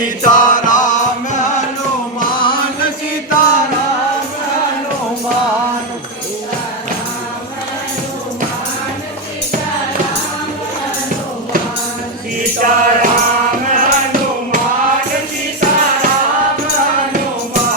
सीताराम हनुमान सीताराम हनुमान सीताराम हनुमान सीताराम हनुमान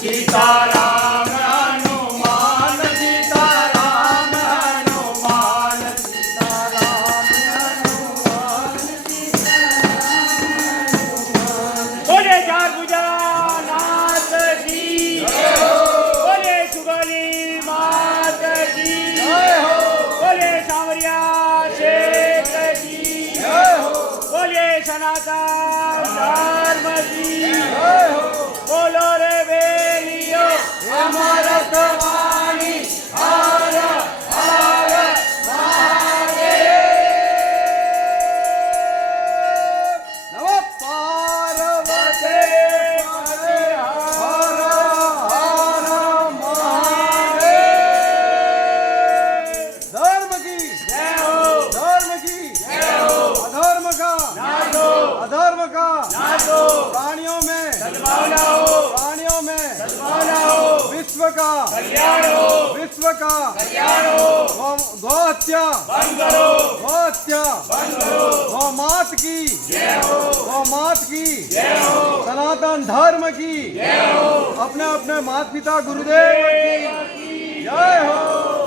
सीताराम हनुमान सीताराम हनुमान बोले चार भुजानाथ जी बोले सुगली मात जी बोले सांवरिया शेख जी बोले सनातन धर्म जी बोलो रे बेलियो अमृत वाणी हर हर महादेव नमः पार्वती पते हर हर महादेव धर्म की जय हो धर्म की जय हो अधर्म का नाश हो अधर्म का नाश हो प्राणियों में सद्भावना हो प्राणियों में सद्भावना हो विश्व का कल्याण हो विश्व का कल्याण हो गौ हत्या बंद करो गौ हत्या बंद करो गौ मात की जय हो गौ मात की जय हो सनातन धर्म की जय हो अपने अपने माता पिता गुरुदेव की जय हो।